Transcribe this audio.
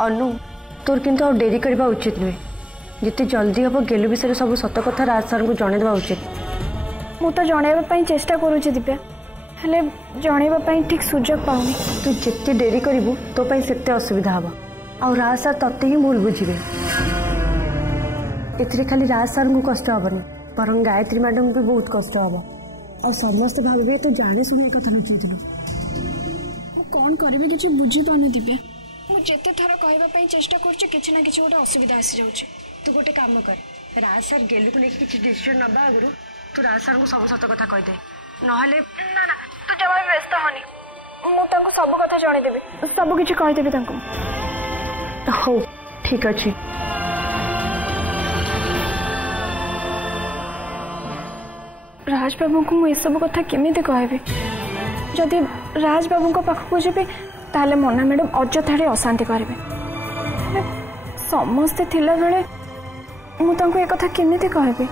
अनु तोर किंतु आ डेरी करबा उचित नुहे जिते जल्दी हम गेलु विषय सब सत कथा राज सर को जणेदेवा उचित। मु तो जनइबा चेष्टा करूची दिव्या हेले जनइबा ठीक सुजोग पाऊनी। तू जिते डेरी करू तो सेते असुविधा हम आ राज सर तत्ते ही भूल बुझे ए खाली राज सर को कष्ट हेनी बर गायत्री मैडम भी बहुत कष्ट हम और समस्त भावे तो जाने शुणी एक कथा लुचेलु कौन करी कि बुझी पाने दिव्या मुझे थर कहवाई चेष्टा करुच्ची ना कि गोटे असुविधा आसी जाऊँ। तू गोटे काम कर राज सर गेलू को लेकिन किसी डिसीजन नबा आगु तू राज सर को सब सत कथा कहीदे ना तू जमा भी व्यस्त हनी मुझे सब कथा जनईदेवी सब किसी कहीदेवी। हो ठीक अच्छे राजबाबू को मुझे सब कथा केमी कहबी जदि राजबाबू पाखक जी ताले मोना मैडम अजथा अशांति करेंगे समस्ते थिला बेले मु तांको ए कथा केमिति कहबी।